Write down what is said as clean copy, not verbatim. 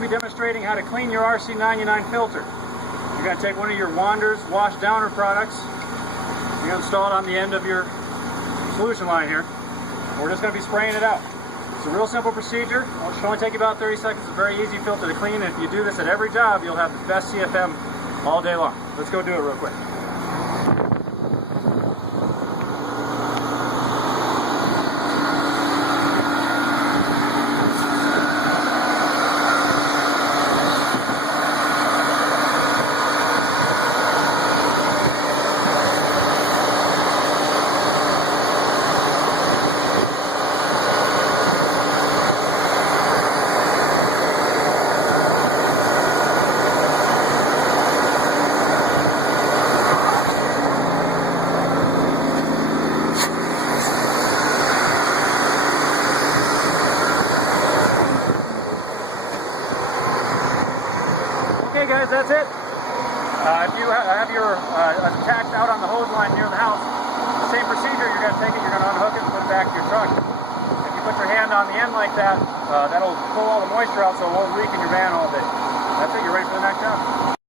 going to be demonstrating how to clean your RC99 filter. You're going to take one of your Wanders wash downer products. You're going to install it on the end of your solution line here. We're just going to be spraying it out. It's a real simple procedure. It should only take you about 30 seconds. It's a very easy filter to clean, and if you do this at every job, you'll have the best CFM all day long. Let's go do it real quick. Okay guys, that's it. If you have your attached out on the hose line near the house, the same procedure, you're going to take it, you're going to unhook it and put it back in your truck. If you put your hand on the end like that, that'll pull all the moisture out so it won't leak in your van all day. That's it, you're ready for the next job.